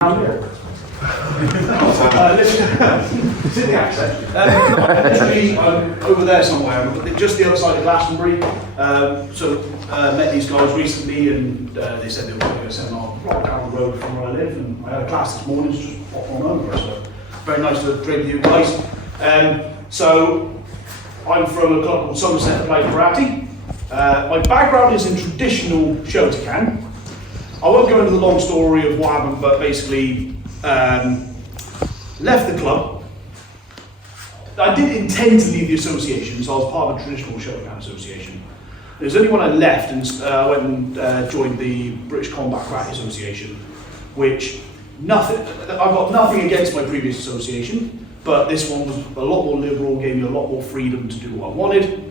Sydney accent. Literally, I'm over there somewhere, but just the other side of Glastonbury. Met these guys recently, and they said they were going to seminar right down the road from where I live, and I had a class this morning, so just pop on over. So very nice to drink with you guys. So I'm from a club called Somerset Applied Karate. My background is in traditional Shotokan. I won't go into the long story of what happened, but basically left the club. I didn't intend to leave the association, so I was part of a traditional Shotokan association. It was only when I left and I went and joined the British Combat Karate Association, which I've got nothing against my previous association, but this one was a lot more liberal, gave me a lot more freedom to do what I wanted.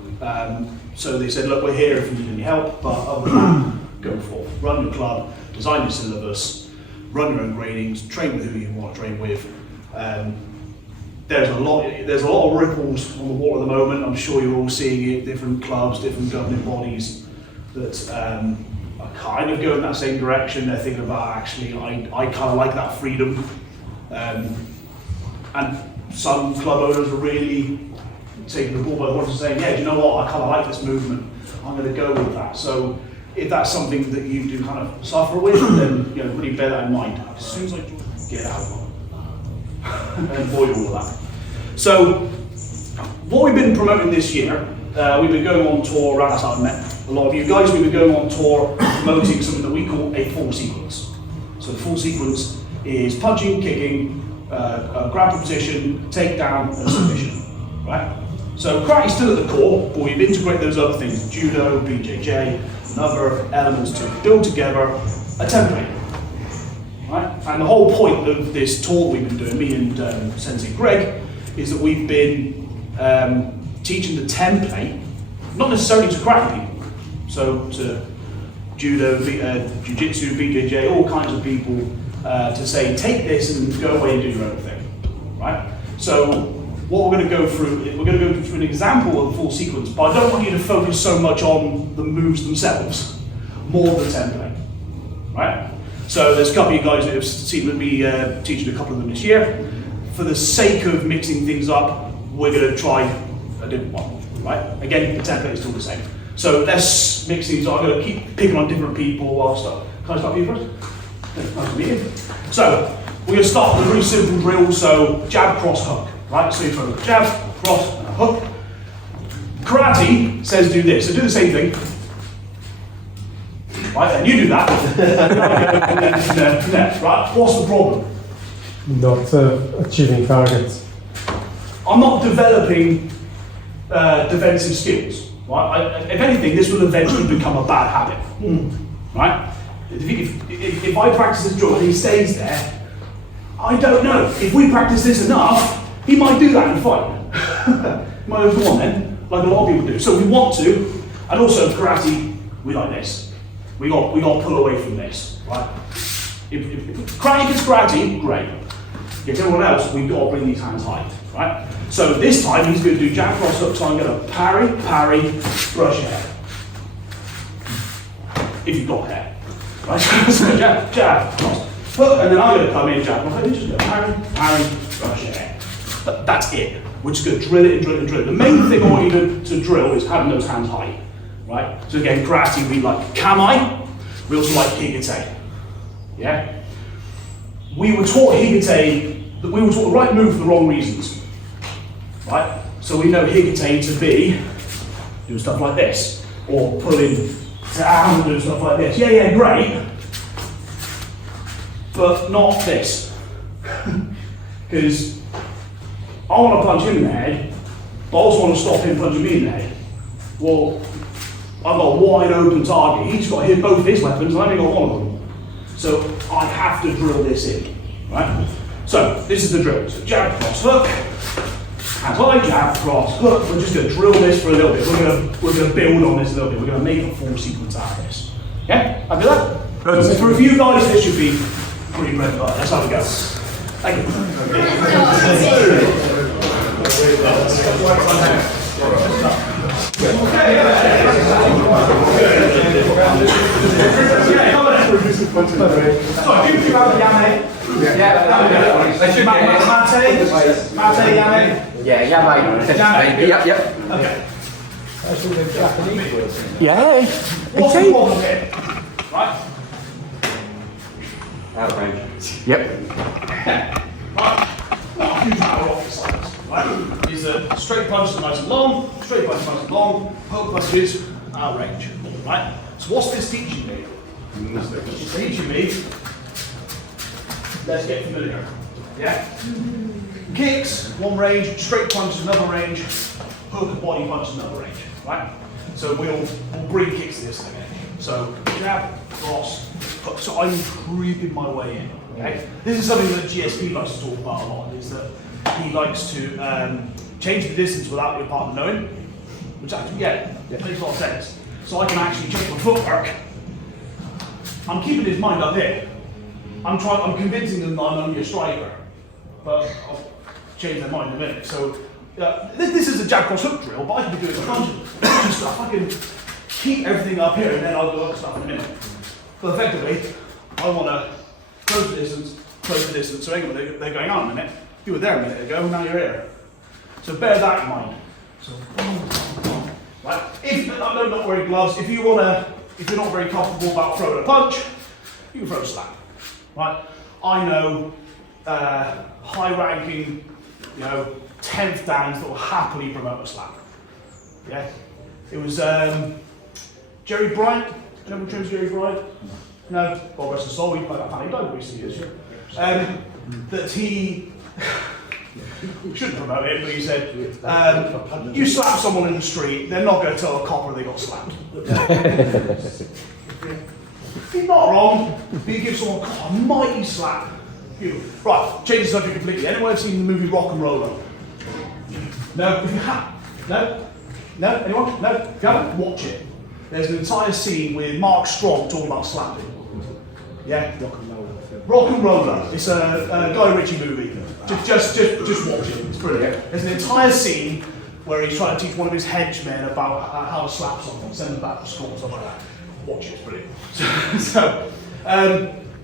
So they said, look, we're here if you need any help, but other than that, go forth, run your club, design your syllabus, run your own gradings, train with who you want to train with. There's a lot of ripples on the water at the moment. I'm sure you're all seeing it, different clubs, different governing bodies that are kind of going that same direction. They're thinking about, actually, I kind of like that freedom. And some club owners are really taking the ball by the horns and saying, yeah, do you know what, I kind of like this movement, I'm going to go with that. So if that's something that you do kind of suffer with, then really bear that in mind. As soon as I get out and avoid all of that. So what we've been promoting this year, we've been going on tour around, that's how I met a lot of you guys. We've been going on tour promoting something that we call a full sequence. So the full sequence is punching, kicking, grapple position, takedown, and submission, right? So karate's still at the core, but we've integrated those other things, judo, BJJ, and other elements to build together a template, right? And the whole point of this tour we've been doing, me and Sensei Greg, is that we've been teaching the template, not necessarily to karate people, so to judo, jiu-jitsu, BJJ, all kinds of people, to say, take this and go away and do your own thing, right? So what we're going to go through, we're going to go through an example of the full sequence, but I don't want you to focus so much on the moves themselves, more the template, right? So there's a couple of you guys that have seen me teaching a couple of them this year. For the sake of mixing things up, we're going to try a different one, right? Again, the template is still the same. So let's mix things up. I'm going to keep picking on different people while I start. Can I start with you first? Nice to meet you. So we're going to start with a really simple drill. So jab, cross, hook. Right, so you throw a jab, cross, and a hook. Karate says do this, so do the same thing. Right, and you do that. Right, what's the problem? Not achieving targets. I'm not developing defensive skills. Right, if anything, this will eventually become a bad habit. Right, if I practice this drill and he stays there, I don't know. If we practice this enough, he might do that in a fight. He might go, come on then, like a lot of people do. So we want to, and also karate, we like this. We got to pull away from this, right? If karate gets karate, great. If everyone else, we've got to bring these hands high, right? So this time he's going to do jab, cross, hook, so I'm going to parry, brush hair. If you've got hair, right? So jab, cross, hook, and then I'm going to come in, jab, cross, just go parry, brush hair. That's it. We're just going to drill it and drill it and drill it. The main thing I want you to drill is having those hands high, right? So again, karate, we like kamae, we also like higite, yeah? We were taught higite, that we were taught the right move for the wrong reasons, right? So we know higite to be doing stuff like this, or pulling down and doing stuff like this. Yeah, great, but not this. Because I want to punch him in the head, but I also want to stop him punching me in the head. Well, I've got a wide open target. He's got both his weapons, and I've only got one of them. So I have to drill this in, right? So this is the drill. So jab, cross, hook. Hands high, jab, cross, hook. We're just going to drill this for a little bit. We're going to build on this a little bit. We're going to make a full sequence out of this. Yeah? I'll do that. So for a few guys, this should be pretty bread and butter. Let's have a go. Thank you. So, do you have the Mate, Yame? Yeah, Yep. Okay. Yeah. What's the problem here? Right? Out of range. Yep. Right. Not a huge amount of rocket science, right? Is a straight punch is nice and long, straight punch is nice and long, poke punch is out of range, right? So what's this teaching me? It's teaching me, let's get familiar, yeah? Kicks, one range, straight punch is another range, hook and body punch is another range, right? So we'll bring kicks to this thing, so jab, cross, hook. So I'm creeping my way in, okay? This is something that GSP likes to talk about a lot, is that he likes to change the distance without your partner knowing, which actually, makes a lot of sense. So I can actually change my footwork. I'm keeping his mind up here. I'm convincing them that I'm only a striker, but I'll change their mind in a minute. So this is a jab cross hook drill, but I can be doing a bunch of stuff. I can keep everything up here and then I'll do other stuff in a minute. But effectively, I want to close the distance. So anyway, they're going on a minute. You were there a minute ago, now you're here. So bear that in mind. So, right. If not wearing gloves, if you're not very comfortable about throwing a punch, you can throw a slap. Right? I know high-ranking, 10th dans that will happily promote a slap. Yeah. It was Jerry Bryant. Do you know who trains Jerry Bryant? No. God rest his soul. He died recently, this year. That he shouldn't promote it, but he said, you slap someone in the street, they're not going to tell a copper they got slapped. He's not wrong, but you give someone a mighty slap. Right, change the subject completely. Anyone ever seen the movie Rock and Roller? No? If you have? No? No? Anyone? No? If you haven't, watch it. There's an entire scene with Mark Strong talking about slapping. Yeah? Rock and Roller. It's a Guy Ritchie movie. Just watch it. It's brilliant. There's an entire scene where he's trying to teach one of his henchmen about how to slap someone, send them back to school, stuff like that. Watch it. It's brilliant.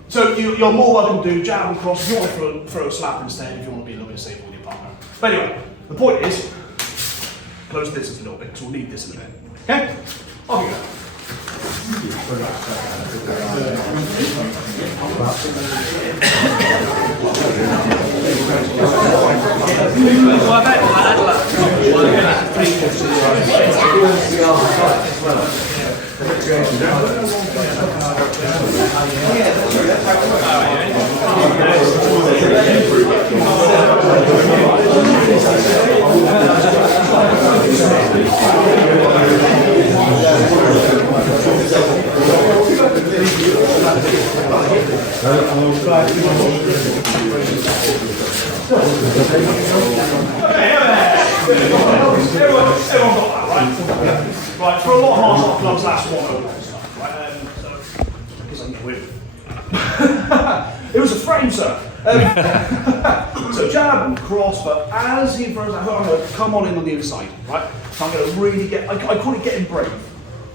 So you're more welcome to do jab and cross if you want to throw a slap instead, if you want to be a little bit safer with your partner. But anyway, the point is, close the distance a little bit, because we'll need this in a bit. Okay? Off you go. Everyone got that, right? Right, for a lot of martial art clubs, that's one over stuff, right? So, because I'm weird. It was a frame, sir. So jab and cross, but as he throws that hook, I'm going to come on in on the inside, right? So I'm going to really get, I call it getting brave,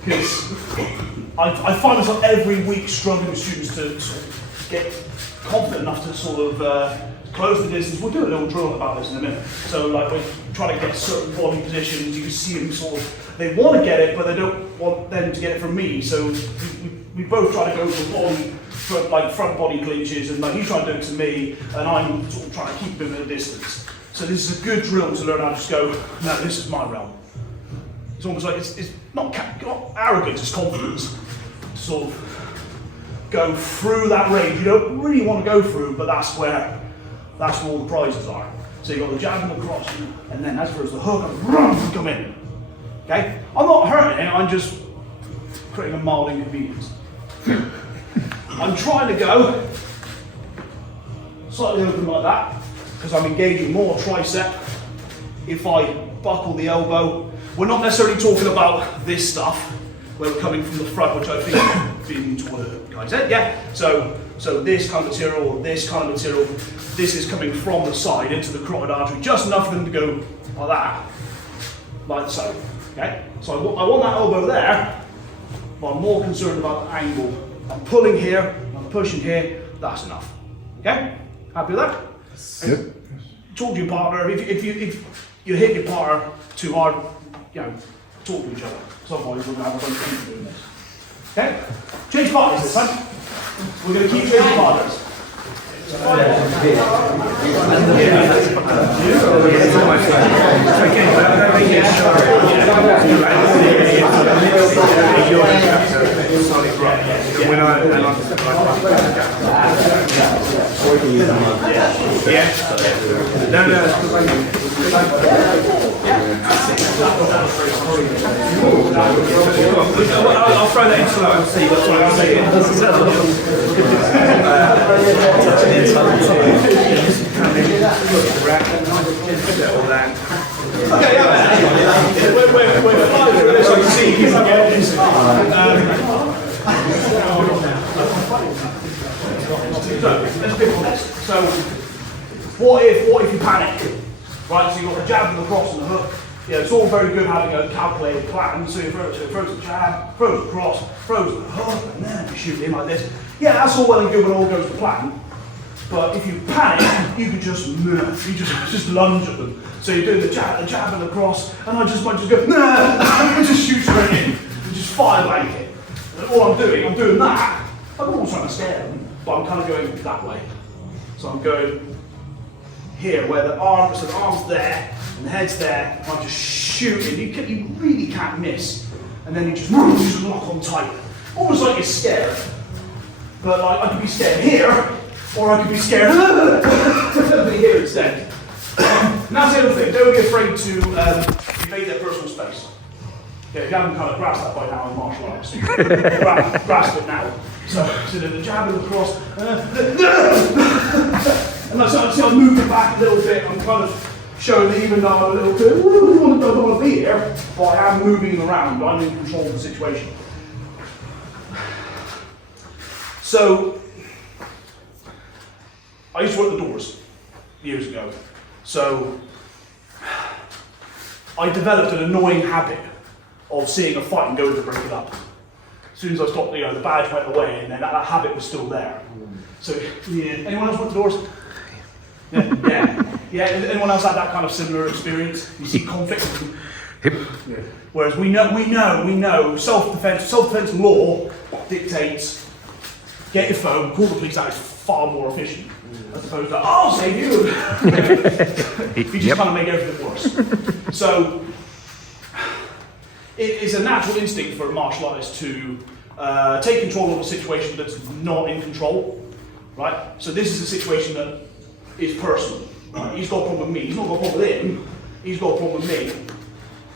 because I find myself every week struggling with students to sort of get confident enough to sort of close the distance. We'll do a little drill about this in a minute. So like we're trying to get certain body positions, you can see them sort of, they want to get it, but they don't want them to get it from me. So we both try to go for body, like front body clinches, and like he's trying to do it to me, and I'm sort of trying to keep him at a distance. So this is a good drill to learn how to just go, no, this is my realm. It's almost like it's not arrogance, it's confidence. To sort of go through that range. You don't really want to go through, but that's where all the prizes are. So you've got the jab and the cross, and then as far as the hook, and come in. Okay? I'm not hurting it, I'm just creating a mild inconvenience. I'm trying to go slightly open like that, because I'm engaging more tricep. If I buckle the elbow, we're not necessarily talking about this stuff, where we're coming from the front, which I think feeding to what the guy said, yeah? So this kind of material, or this kind of material, this is coming from the side into the carotid artery, just enough for them to go like that, like so, okay? So I want that elbow there, but I'm more concerned about the angle. I'm pulling here, I'm pushing here, that's enough, Okay? Happy with that? Yep. Talk to your partner. If you hit your partner too hard, you know, talk to each other. Otherwise, we're going to have a bunch of people doing this. Okay? Change partners this time. We're going to keep changing partners. I'll throw that into and see what's what I'm saying. Okay, yeah, we're fine through this. I can see you can get this. So, let's pick on this. So, what if you panic? Right, so you've got the jab and the cross and the hook. Yeah, it's all very good having a calculated plan. So you throws the jab, throws the cross, throws the hook, and then you shoot in like this. Yeah, that's all well and good when all goes to plan. But if you panic, you can just move. You just lunge at them. So you're doing the jab and the cross, and I just might just go, nah, and just shoot straight in, and just fire blank it. And all I'm doing that. I'm not trying to scare them, but I'm kind of going that way. So I'm going here, where the arm's there, and the head's there, and I'm just shooting. You really can't miss. And then you just lock on tight. Almost like you're scared. But like, I could be scared here, or I could be scared here instead. And that's the other thing, don't be afraid to invade their personal space. Okay, if you haven't kind of grasped that by now in martial arts, grasp it now. So the jab and the cross, and I'm moving back a little bit. I'm kind of showing that even though I'm a little bit, I don't want to be here, but I am moving around. I'm in control of the situation. So I used to work the doors years ago. So I developed an annoying habit of seeing a fight and going to break it up. As soon as I stopped, the badge went away, and then that habit was still there. So, yeah. Anyone else work the doors? Yeah. Anyone else had that kind of similar experience? You see conflict. Whereas we know self-defense law dictates get your phone, call the police. That is far more efficient. As opposed to, I'll save you. You just kind of make everything worse. So, it is a natural instinct for a martial artist to take control of a situation that's not in control, right? So this is a situation that is personal. Right? He's got a problem with me. He's not got a problem with him. He's got a problem with me.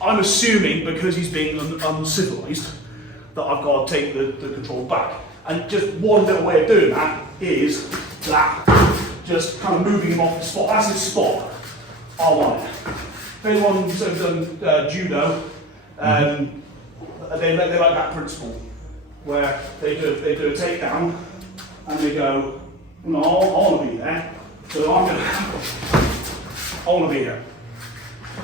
I'm assuming because he's being uncivilized that I've got to take the control back. And just one little way of doing that is that. Just kind of moving him off the spot. That's his spot. I want it. If anyone's done judo, they like that principle where they do a takedown and they go, no, I want to be there, so I want to be here.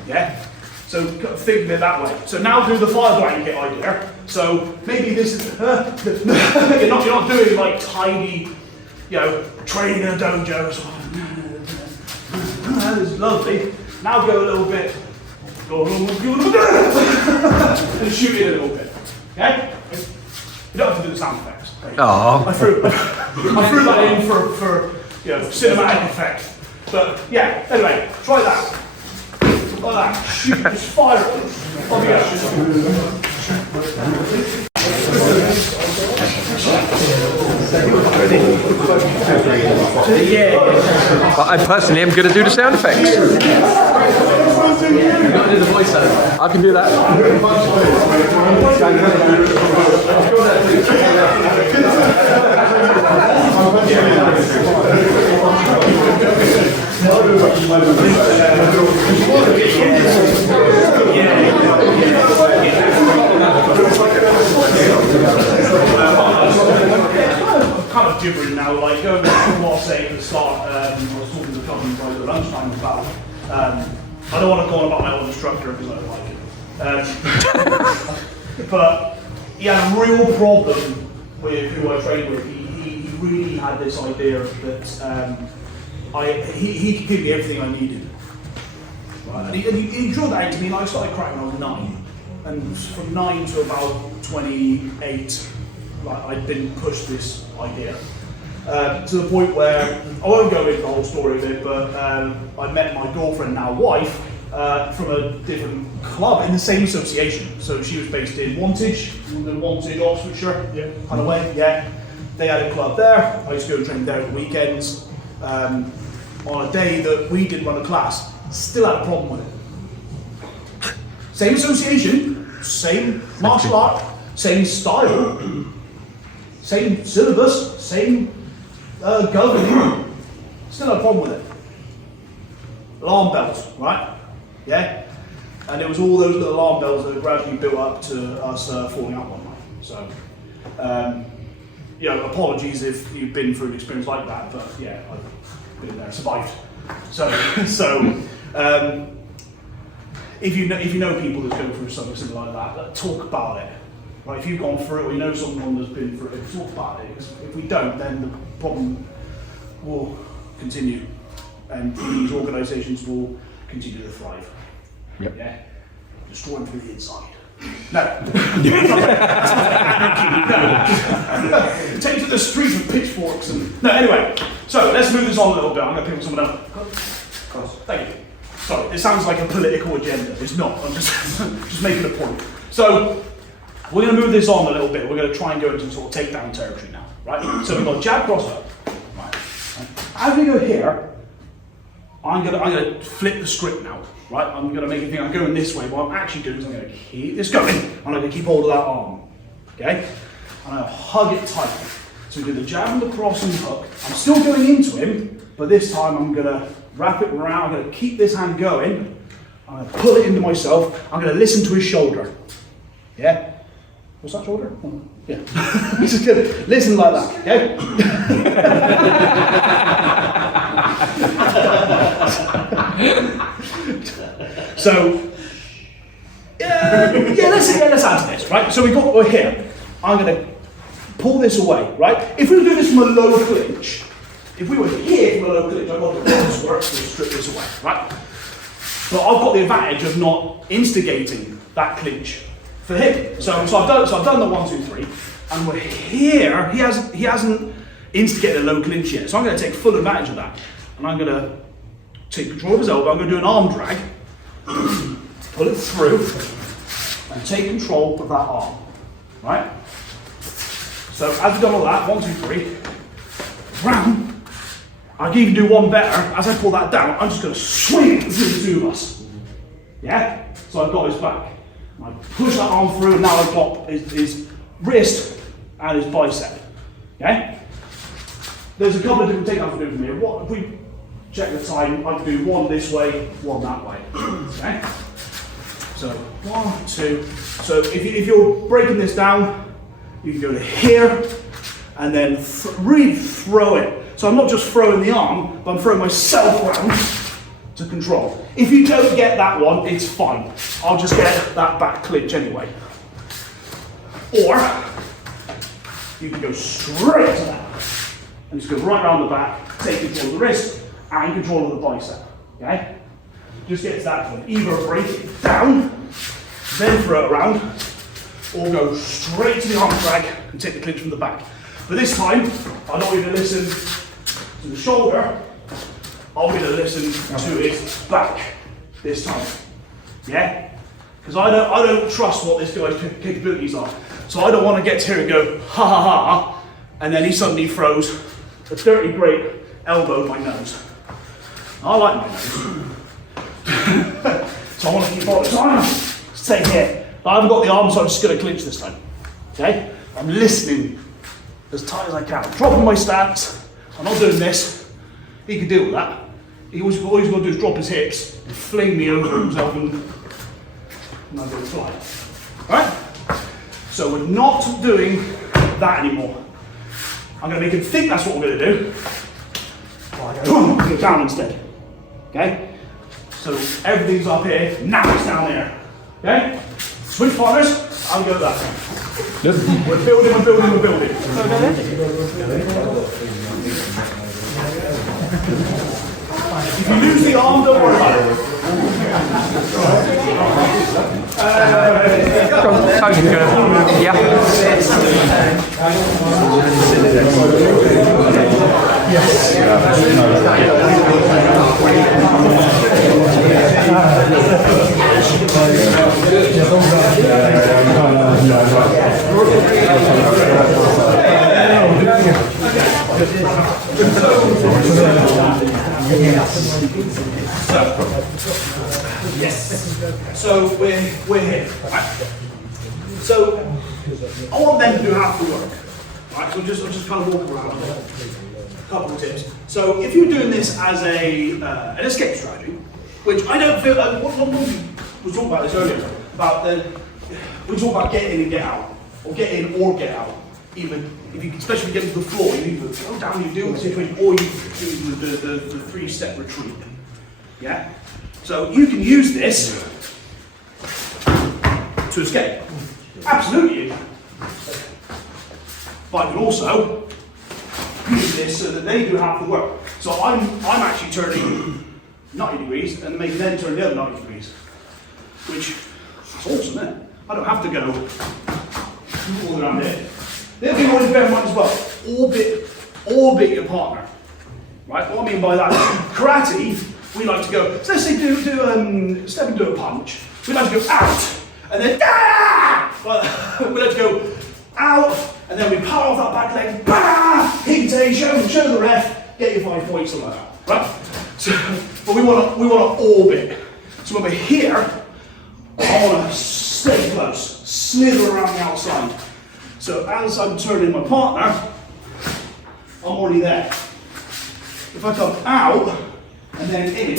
Yeah. So think of it that way. So now do the fire blanket idea. So maybe this is you're not doing like tidy. Training in a dojo. That is lovely. Now go a little bit. And shoot it a little bit. Okay? You don't have to do the sound effects. Oh. I threw that in for cinematic effect. But yeah, anyway, try that. Like that. Shoot, just fire it. Off But I personally am going to do the sound effects. You've got to do the voiceover. I can do that. Kind of gibbering now, like going back to what I was saying at the start. I was talking to the company right at lunchtime about. I don't want to go on about my old instructor because I don't like it. But he had a real problem with who I trained with. He really had this idea that he could give me everything I needed. Right? And he drilled that into me, and I started cracking when I was 9. And from 9 to about 28, like, I'd been pushed this idea. To the point where, I won't go into the whole story of it, but I met my girlfriend, now wife, from a different club in the same association. So she was based in Wantage, Oxfordshire, kind of way, yeah. They had a club there. I used to go and train there at the weekends. On a day that we didn't run a class, still had a problem with it. Same association, same martial art, same style, same syllabus, same governing, still had a problem with it. Alarm bells, right? Yeah? And it was all those little alarm bells that gradually built up to us falling out one night. So, you know, apologies if you've been through an experience like that, but yeah, I've been there, survived. So, if you know people that go through something similar like that, talk about it. Right? If you've gone through it, or you know someone that's been through it, talk about it. Because if we don't, then the problem will continue, and these organisations will continue to thrive. Yep. Yeah, destroy them from the inside. No. No. Take to the streets with pitchforks and no. Anyway, so let's move this on a little bit. I'm going to pick someone else. Thank you. Sorry, it sounds like a political agenda. It's not. I'm just making a point. So we're going to move this on a little bit. We're going to try and go into sort of takedown territory now, right? So we've got jab, cross hook. Right. As we go here, I'm going to flip the script now. Right, I'm going to make it think I'm going this way. What I'm actually doing is I'm going to keep this going, and I'm going to keep hold of that arm. Okay? And I'll hug it tight. So we do the jab and the cross and the hook. I'm still going into him, but this time I'm going to wrap it around. I'm going to keep this hand going. I'm going to pull it into myself. I'm going to listen to his shoulder. Yeah? What's that shoulder? Oh, yeah. Just going to listen like that. Okay? So, let's answer this, right? So we're here. I'm going to pull this away, right? If we were doing this from a low clinch, if we were here from a low clinch, I've got to do this work to strip this away, right? But I've got the advantage of not instigating that clinch for him. So I've done the 1, 2, 3, and we're here. He hasn't instigated a low clinch yet, so I'm going to take full advantage of that, and I'm going to take control of his elbow. I'm going to do an arm drag. Pull it through and take control of that arm, right? So as we've done all that, 1, 2, 3, round. I can even do one better. As I pull that down, I'm just going to swing it through the two of us. Yeah? So I've got his back. I push that arm through, and now I've got his wrist and his bicep. Okay? There's a couple of different takedowns we do from here. What if we check the time? I can do one this way, one that way. Okay? So 1, 2. So if you're breaking this down, you can go to here and then really throw it. So I'm not just throwing the arm, but I'm throwing myself around to control. If you don't get that one, it's fine. I'll just get that back clinch anyway. Or you can go straight to that and just go right around the back, take control of the wrist and control of the bicep. Okay? Just get to that point. Either break it down, then throw it around, or go straight to the arm drag and take the clinch from the back. But this time, I'm not going to listen to the shoulder, I'm going to listen to his back this time. Yeah? Because I don't trust what this guy's capabilities are. So I don't want to get to here and go, ha ha ha, and then he suddenly throws a dirty great elbow in my nose. I like my nose. So I want to keep on this arm. Stay here. I haven't got the arm, so I'm just going to clinch this time. Okay? I'm listening as tight as I can. I'm dropping my stance. I'm not doing this. He can deal with that. All he's got to do is drop his hips and fling me over himself and I'm going to fly. Alright? So we're not doing that anymore. I'm going to make him think that's what we're going to do. Well, I go down instead. Okay? So everything's up here, now it's down there. Okay? Switch partners, I'll go that way. We're building. If you lose the arm, don't worry about it. Toes go. Yeah. So we're here, right? So I want them to do half the work, right? So I'll just kind of walk around. A couple of tips. So if you're doing this as an escape strategy, which I don't feel like what we were talking about this earlier about we talk about get in and get out, or get in or get out. Even if you, especially if you get to the floor, you either go down, you deal with the situation, or you do the three-step retreat. Yeah. So you can use this to escape. Absolutely you can. But you can also use this so that they do half the work. So I'm actually turning 90 degrees and making them turn the other 90 degrees. Which is awesome, isn't it? I don't have to go all around there. The other thing I want to bear in mind as well, orbit your partner. Right? What I mean by that is karate, we like to go, so let's say step into a punch, we like to go out, and then we like to go out, and then we power off that back leg, higite, show the ref, get your 5 points, something like that, right? So, but we want to orbit. So when we're here, I want to stay close, slither around the outside. So as I'm turning my partner, I'm already there. If I come out and then in,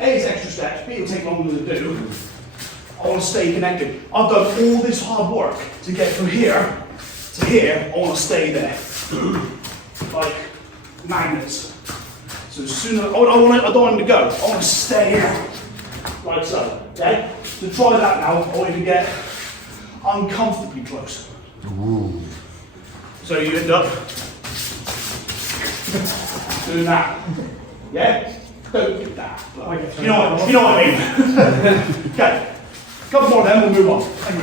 A is extra steps, B will take longer to do. I want to stay connected. I've done all this hard work to get from here to here. I want to stay there, like magnets. So as soon as I don't want him to go. I want to stay here, like so. Okay. So try that now. I want you to get uncomfortably close. Ooh. So you end up doing that. Yeah? Don't do that. But you know what I mean. Okay. A couple more then we'll move on. Thank you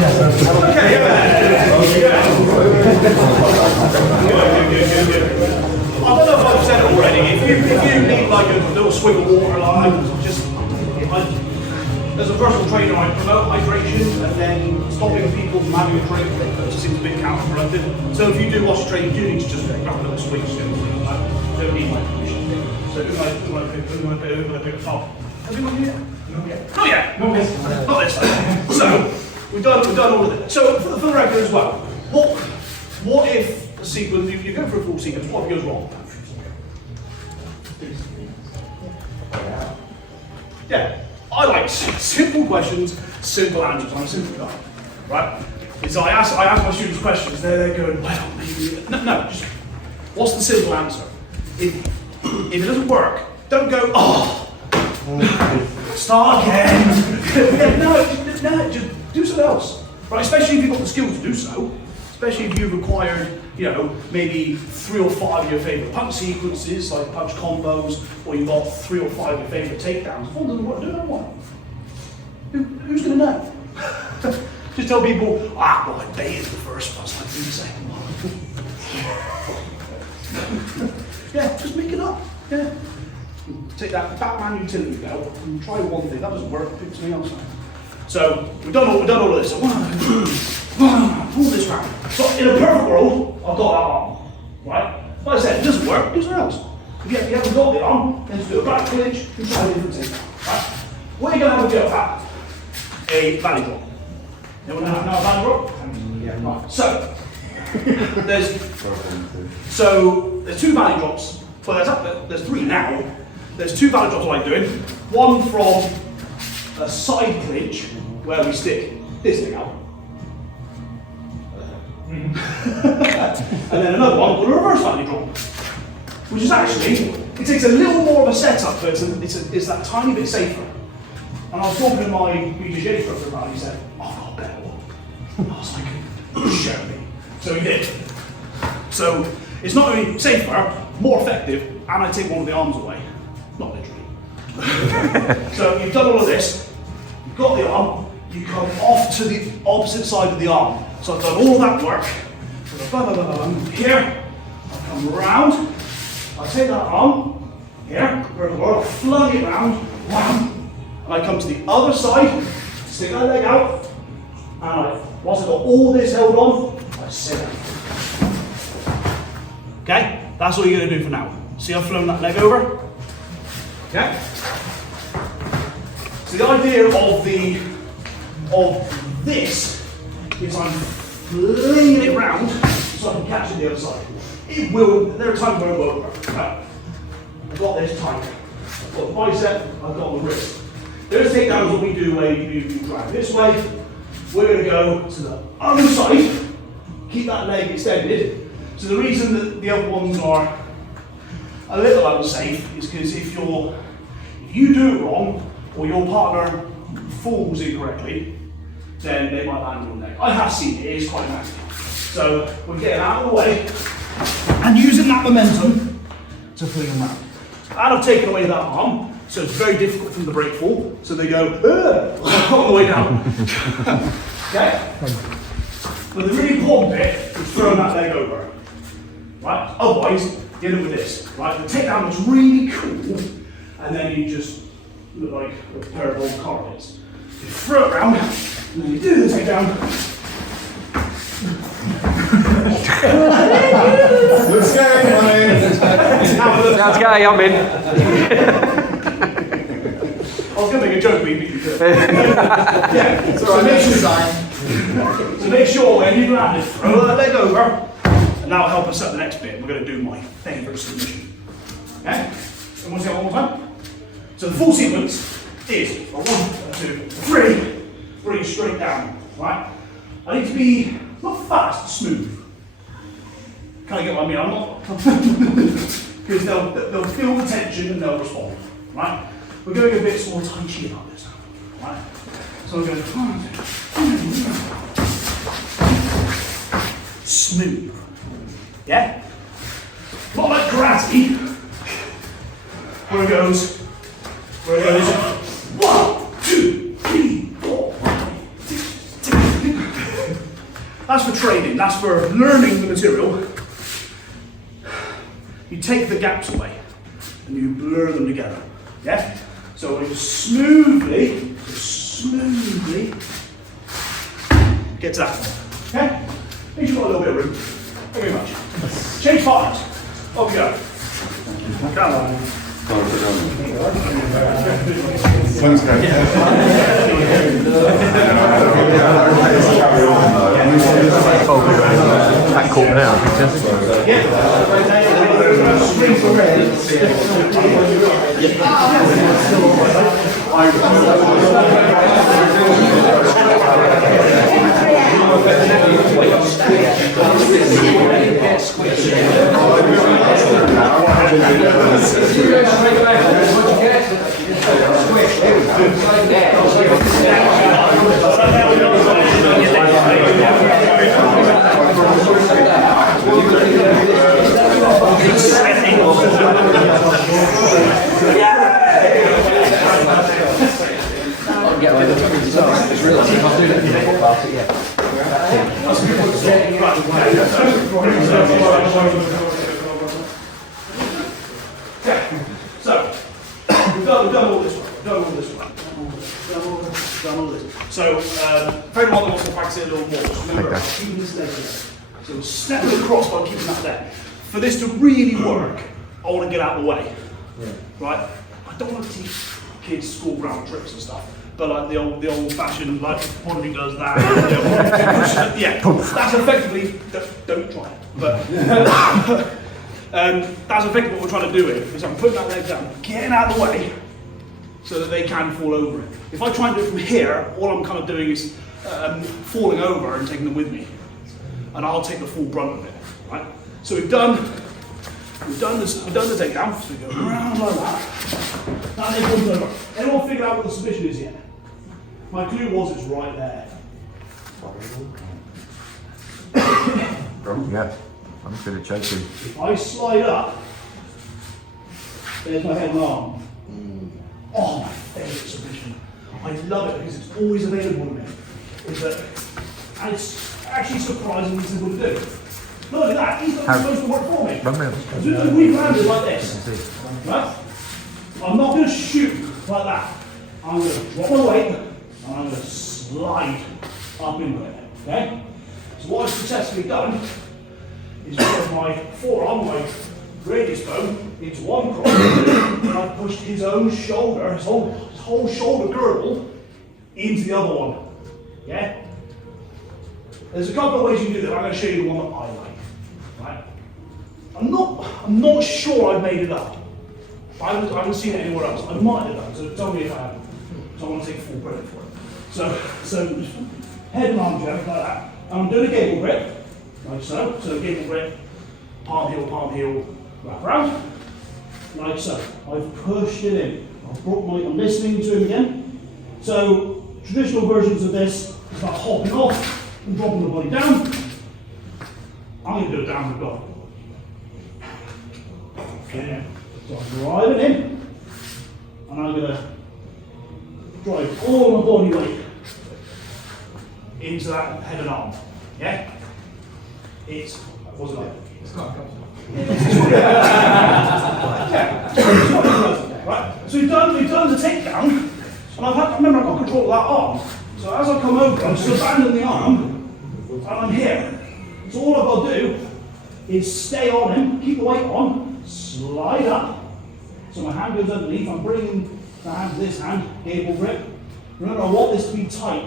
I don't know if I've said it already. If you need like a little swig of water, like as a personal trainer, I promote hydration and then stopping people from having a drink. That just seems a bit counterproductive. So if you do watch training, you do need to just grab a little swig. Don't need my permission. So who might pick a top? Have you got here? Not yet. Not this time. So we've done all of it. So for the record as well, what if the sequence, you go for a full sequence, what if it goes wrong? Yeah, I like simple questions, simple answers. I'm a simple guy, right? And so I ask my students questions. They're going, well, maybe no. Just what's the simple answer? If it doesn't work, don't go. Start again. no, just do something else, right? Especially if you've got the skill to do so. Especially if you've acquired, maybe 3 or 5 of your favourite punch sequences, like punch combos, or you've got 3 or 5 of your favourite takedowns. If one doesn't work, do another one. Who's going to know? Just tell people, well, B is the first one, so I do the second one. Yeah, just make it up. Yeah. Take that Batman utility belt and try one thing. That doesn't work, pick something else. So we've done all of this. So pull this round. So in a perfect world, I've got that arm, right? Like I said, it doesn't work, do something else. If you haven't got the arm, then just do a back clinch and try a different thing. Right? What are you going to have a go at? A valley drop. Anyone know about valley drop? Yeah. Right. So there's two valley drops. Well, there's three now. There's two valley drops I like doing. One from a side clinch where we stick this thing out. And then another one with a reverse valley drop, which is actually, it takes a little more of a setup, but it's that tiny bit safer. And I was talking to my BJJ instructor about it, he said, oh, I've got a better one. I was like, show me. So he did. So it's not only safer, more effective, and I take one of the arms away. Not literally. So you've done all of this, you've got the arm, you come off to the opposite side of the arm. So I've done all that work. Here, I come round, I take that arm, here, I flung it round, wham, and I come to the other side, stick that leg out, and once I've got all this held on, I sit down. Okay? That's all you're going to do for now. See I've flown that leg over? Okay? So the idea of this is I'm flinging it round so I can catch it the other side. It will, there are times where it won't work. Right. I've got this tight. I've got the bicep, I've got the wrist. There's takedowns that we do where you drive this way. We're going to go to the other side, keep that leg extended. So the reason that the other ones are a little unsafe is because if you do it wrong, or your partner falls incorrectly, then they might land on your neck. I have seen it, it is quite nasty. So we're getting out of the way and using that momentum to fling them around. And I've taken away that arm, so it's very difficult for them to break fall. So they go all the way down. Okay? But the really important bit is throwing that leg over. Right? Otherwise, you end up with this. Right? The takedown looks really cool, and then you just look like a pair of old carpets. You throw it around, and then you do the takedown. Looks scary, mate. Sounds gay, I'm in. I was going to make a joke, but you beat me to it. Yeah, so make sure when you land it, throw that leg over, and that'll help us at the next bit. We're going to do my favourite submission. Okay? And we'll see that one more time. So the full sequence is 1, 2, 3, bring it straight down. Right? I need to be not fast, smooth. Can you get what I mean? I'm not. Because they'll feel the tension and they'll respond. Right? We're going a bit more Tai Chi about this now. Right? So we're going smooth. Yeah? Not like karate. Where it goes 1, 2, 3, 4, 5, 6, 7. That's for training, that's for learning the material. You take the gaps away and you blur them together. Yeah? So we smoothly get to that one. Okay? Make sure you've got a little bit of room. Thank you very much. Change partners. Off you go. Come on. Thanks, guys. That caught me So, we've done all this one. So, for anyone that wants to practice it a little more, just remember, keeping this leg there. So, step it across by keeping that there. For this to really work, I want to get out of the way. Right? I don't want to teach. kids' school ground tricks and stuff. But like the old-fashioned, like Bonnie does that. Yeah, that's effectively. Don't try it. But that's effectively what we're trying to do here. Is I'm putting that leg down, getting out of the way, so that they can fall over it. If I try and do it from here, all I'm kind of doing is falling over and taking them with me, and I'll take the full brunt of it. Right? So we've done the takedown. So we go around like that. Now they comes over. Anyone figured out what the submission is yet? My clue was it's right there. Yeah, I'm good at choking. If I slide up, there's my head and arm. Oh, my favourite submission. I love it because it's always available to me. And it's actually surprisingly simple to do. Not only that, he's not supposed to work for me. As soon as we've landed like this, right? I'm not going to shoot like that. I'm going to drop my weight and I'm going to slide up into it. Okay? So what I've successfully done is put my forearm, my radius bone, into one cross, and I've pushed his own shoulder, his whole shoulder girdle, into the other one. Yeah? There's a couple of ways you can do that. I'm going to show you the one that I like. Right? I'm not sure I've made it up. I haven't seen it anywhere else. I might have done, so tell me if I haven't. So I want to take full credit for it. So head and arm jab like that. I'm doing a gable grip, like so. So gable grip, palm heel, wrap around, like so. I've pushed it in. I'm listening to him again. So traditional versions of this is about hopping off and dropping the body down. I'm going to do a downward dog. Okay. So I'm driving in, and I'm going to drive all my body weight into that head and arm. Yeah? What's it like? It's quite comfortable. Right? So we've done the takedown, and I remember I've got control of that arm. So as I come over, I'm just abandoning the arm, and I'm here. So all I've got to do is stay on him, keep the weight on, slide up. So my hand goes underneath, I'm bringing the hand to this hand, gable grip. Remember, I want this to be tight.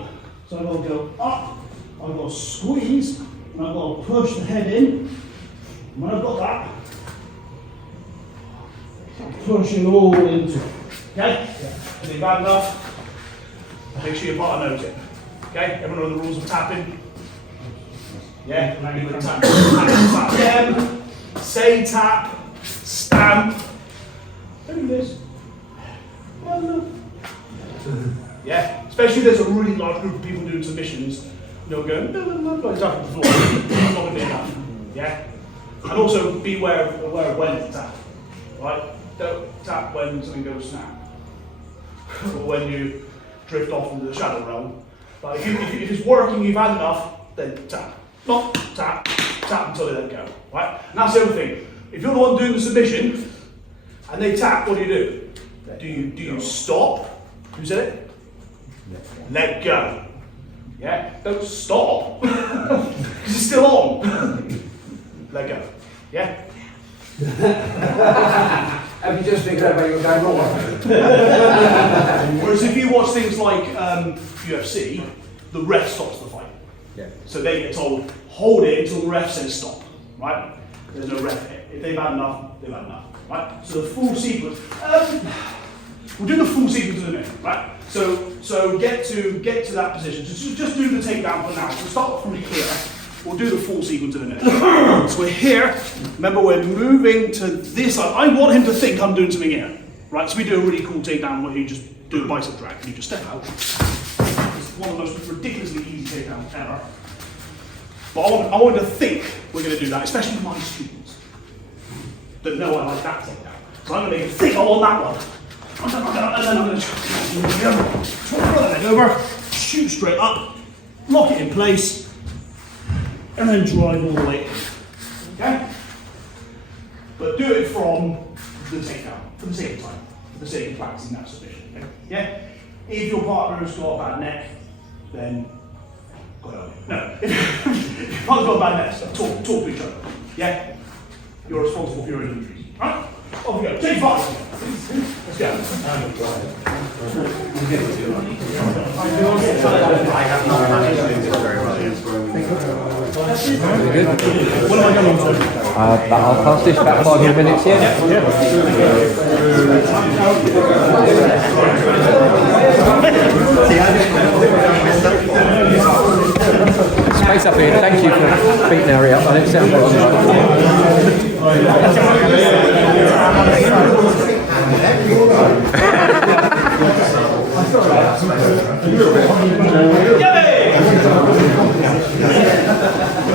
So I've got to go up, I've got to squeeze, and I've got to push the head in. And when I've got that, I'm pushing all into it. Okay? Is it bad enough? Make sure your partner knows it. Okay? Everyone know the rules of tapping? Yeah? Now you tap, tap again, say tap, stamp. Don't do this. Yeah? Especially if there's a really large group of people doing submissions, they'll go, no, tapping the floor. That's not going to be enough. Yeah? And also be aware of when to tap. Right? Don't tap when something goes snap. Or when you drift off into the shadow realm. But if it's working, you've had enough, then tap. Not tap, tap until they let go. Right? And that's the other thing. If you're the one doing the submission and they tap, what do? Do you stop? Who said it? Let go. Yeah? Don't stop. Because it's still on. Let go. Yeah? Have you just figured out where you're going wrong? Whereas if you watch things like UFC, the ref stops the fight. Yeah. So they get told, hold it until the ref says stop. Right? There's no ref here. If they've had enough, they've had enough. Right? So the full sequence. We'll do the full sequence in a minute, right? So get to that position. So just do the takedown for now. So start from here. We'll do the full sequence in a minute. So we're here. Remember, we're moving to this side. I want him to think I'm doing something here, right? So we do a really cool takedown where you just do a bicep drag and you just step out. It's one of the most ridiculously easy takedowns ever. But I want him to think we're going to do that, especially my students that know I like that takedown. So I'm going to make him think I want that one. And then I'm going to throw the leg over, shoot straight up, lock it in place, and then drive all the way in. Okay? But do it from the takedown, for the sake of time, for the sake of practicing that submission. Okay? Yeah? If your partner's got a bad neck, then go away. No. If your partner's got a bad neck, talk to each other. Yeah? You're responsible for your own injuries. Right? Off we go. Take 5. Let's go. have not managed to do this very well yet. What am I going on to? I'll pass this about 5 more minutes, yeah? Space up here, thank you for beating Harry up on it. Sounds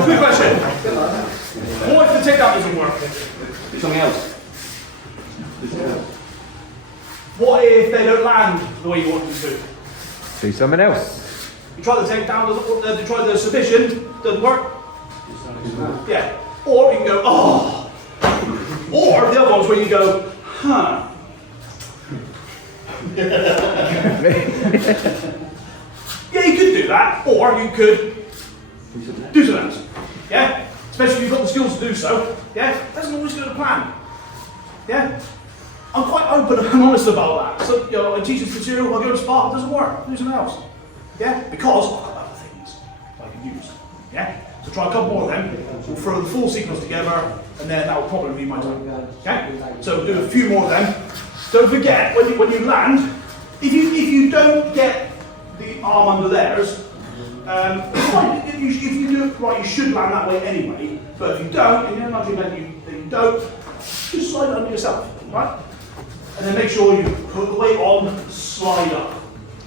Quick question. What if the takeout doesn't work? Do something else. What if they don't land the way you want them to? do something else. You try the takedown, doesn't work. You try the submission, doesn't work. Yeah. Or you can go, oh. Or the other one's where you go, huh. Yeah, you could do that, or you could do something else. Yeah? Especially if you've got the skills to do so. Yeah? Doesn't always go to plan. Yeah? I'm quite open and honest about that. So, you know, I teach this material, I go to Spark, it doesn't work, do something else. Yeah? Because I've got other things I can use. Yeah? So try a couple more of them, we'll throw the full sequence together, and then that will probably be my time. Okay? So do a few more of them. Don't forget, when you land, if you don't get the arm under theirs, it's fine. If you do it right, you should land that way anyway. But if you don't, and you're not doing that you don't, just slide it under yourself, right? And then make sure you put the weight on, slide up.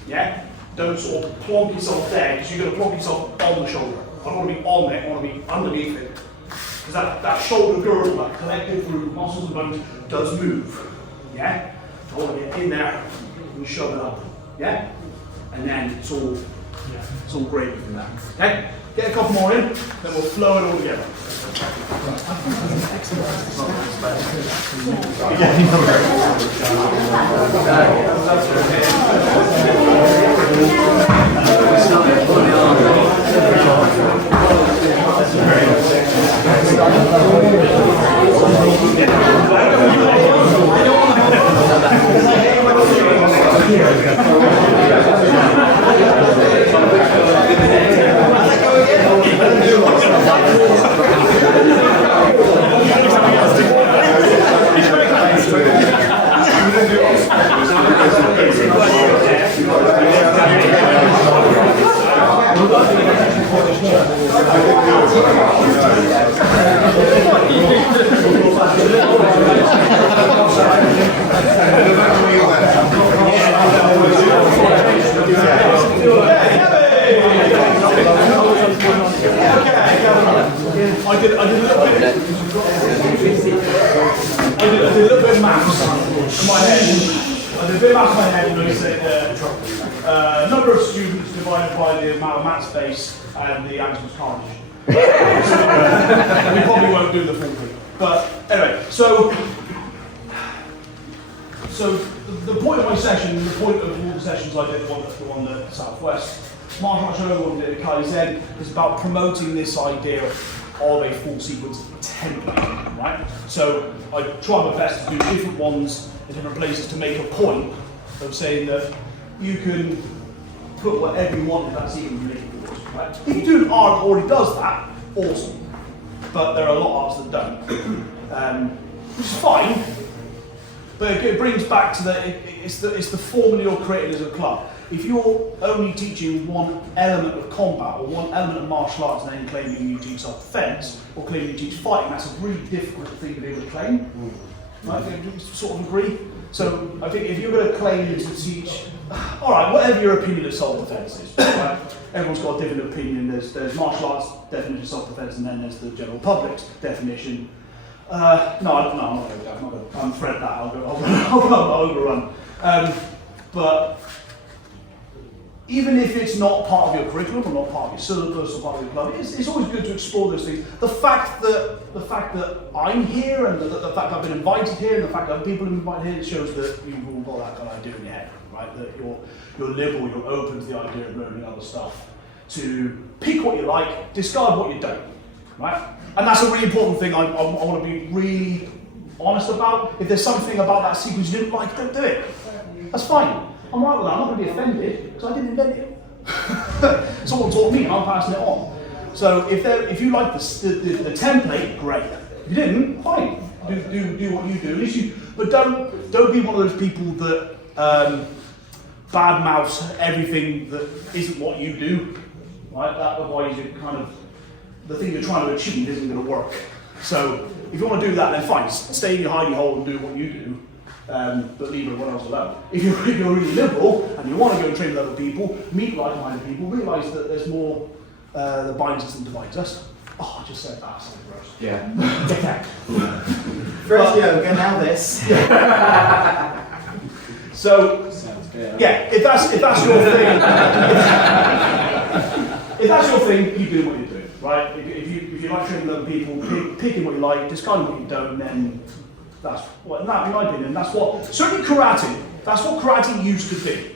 Yeah? Don't sort of plonk yourself there, because you're going to plonk yourself on the shoulder. I don't want to be on it, I want to be underneath it. Because that shoulder girdle, that collective group, muscles and bones, does move. Yeah? So I want to get in there and shove it up. Yeah? And then it's all great from that. Okay? Get a couple more in, then we'll flow it all together. I did a little bit of maths in my head. I did a bit of maths in my head and I said number of students divided by the amount of mat space and the Angstman's carnage. We probably won't do the full thing. But anyway, so the point of my session, the point of all the sessions I did, the one at Southwest, martial arts show, the one at Kaizen, is about promoting this idea of a full sequence template, right? So I try my best to do different ones in different places to make a point of saying that you can put whatever you want in that sequence and make it yours, right? If you do an art that already does that, awesome. But there are a lot of arts that don't, which is fine. But it brings back to it's the formula you're creating as a club. If you're only teaching one element of combat or one element of martial arts and then claiming you teach self-defense or claiming you teach fighting, that's a really difficult thing to be able to claim. Right? Do you sort of agree? So I think if you're going to claim to teach, all right, whatever your opinion of self-defense is, right? Everyone's got a different opinion. There's martial arts definition of self-defense, and then there's the general public's definition. No, I'm not going to go there. I'm afraid that I'll overrun. But even if it's not part of your curriculum or not part of your syllabus or part of your club, it's always good to explore those things. The fact that I'm here and the fact that I've been invited here and the fact that other people have been invited here, it shows that you've all got that kind of idea in your head, right? That you're liberal, you're open to the idea of learning other stuff. To pick what you like, discard what you don't, right? And that's a really important thing I want to be really honest about. If there's something about that sequence you didn't like, don't do it. That's fine. I'm right with that. I'm not going to be offended because I didn't invent it. Someone taught me, and I'm passing it on. So if you like the template, great. If you didn't, fine. Do what you do. At least but don't be one of those people that bad mouths everything that isn't what you do. Right? Otherwise, you kind of the thing you're trying to achieve isn't going to work. So if you want to do that, then fine. Stay in your hidey hole and do what you do. But leave everyone else alone. If you're really liberal and you want to go and train with other people, meet like-minded people, realise that there's more that binds us than divides us. Oh, I just said that. So gross. Yeah. Get out. First yoga, now this. So, yeah, if that's your thing, if that's your thing, you do what you do, right? If you like training with other people, picking what you like, discarding what you don't, then that's what, in my opinion, that's what, certainly karate, that's what karate used to be,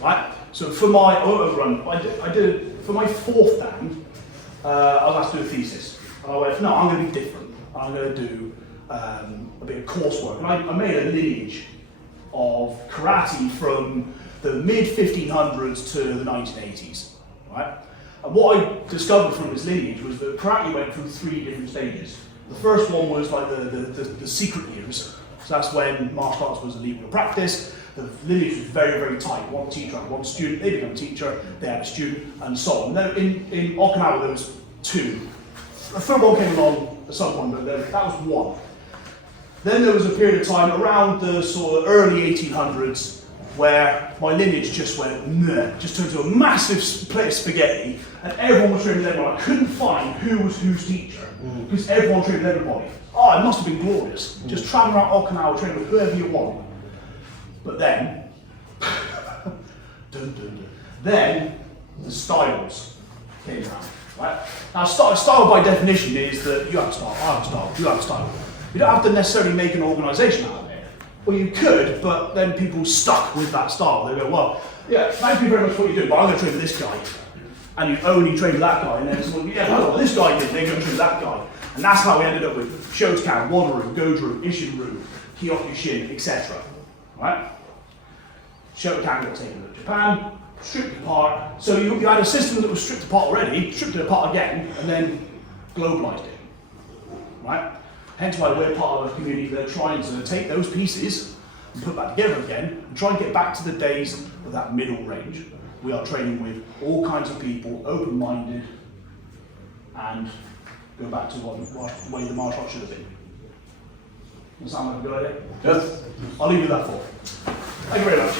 right? So for my overrun, I did, for my fourth dan, I was asked to do a thesis. And I went, no, I'm going to be different. I'm going to do a bit of coursework. And I made a lineage of karate from the mid-1500s to the 1980s, right? And what I discovered from this lineage was that karate went through 3 different stages. The first one was like the secret years. So that's when martial arts was a legal practice. The lineage was very, very tight. One teacher had one student, they became a teacher, they had a student, and so on. Now, in Okinawa, there was 2. A third one came along at some point, but that was 1. Then there was a period of time around the sort of early 1800s where my lineage just went, meh, just turned into a massive plate of spaghetti, and everyone was training with everyone. I couldn't find who was whose teacher, because everyone trained with everybody. Oh, it must have been glorious. Just traveling around Okinawa, training with whoever you want. But then, then the styles came around, right? Now, style by definition is that you have a style, I have a style, you have a style. You don't have to necessarily make an organisation out of it. Well, you could, but then people stuck with that style. They go, well, yeah, thank you very much for what you do, but I'm going to train with this guy. And you only train with that guy, and then it's, well, yeah, well, this guy did, they're going to train with that guy. And that's how we ended up with Shotokan, Wadaru, Goju, Ishinru, Kyokushin, etc. Right? Shotokan got taken to Japan, stripped apart. So you had a system that was stripped apart already, stripped it apart again, and then globalized it. Right? Hence why we're part of a community that are trying to take those pieces and put that together again and try and get back to the days of that middle range. We are training with all kinds of people, open-minded, and go back to what the way the martial art should have been. Does that sound like a good idea? Yes. I'll leave you with that thought. Thank you very much.